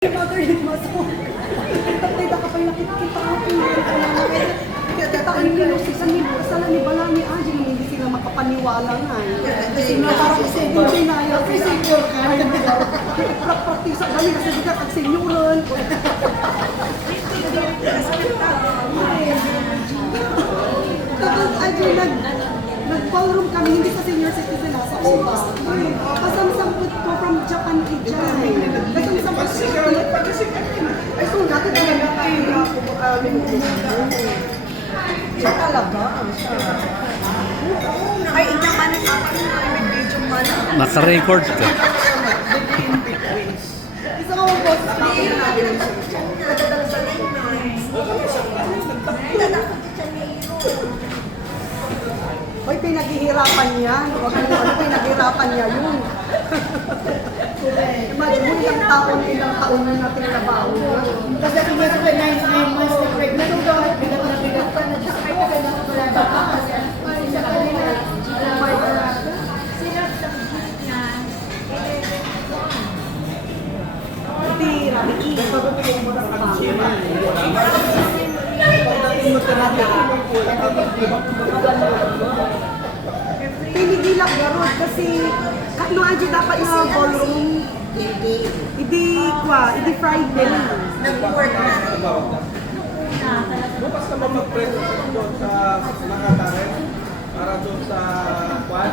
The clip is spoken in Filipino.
Mother yung maso. Tatay na kapay nakikita ko kita ko yung nilusisan ni kasala ni Bala ni Angie nung hindi sila makapaniwala nga. Kasi na parang kasi hindi na yun. Kasi senior ka. Prakpratisa kami kasi di ka kag-senioran. Tapos Angie nag-ballroom kami, hindi sa senior citizen nasa Oba. Kasamsampot ko from Japan kay Jai. Kasamsampot siya. Ay, so natin talaga kayo siya talaga. Ay, ikaw man ang kapag may video man. Naka-record ka. Isa ko ang boss. Hoy, pinaghihirapan niya. Huwag mo ano, pinaghihirapan niya yun. Imagine mo ilang taon na natin trabaho. Kasi kung nasa 9 months na pregnant, bigat pa na siya. Ay, kasi wala ba pa kasi siya kanina. Sinat sa niya. Hindi, Rabi. Pinigilak garod kasi no aja dapat na ballroom. Hindi Friday. Nag-work na. Bukas ka ba mag-press doon sa mga talent para doon sa kwan?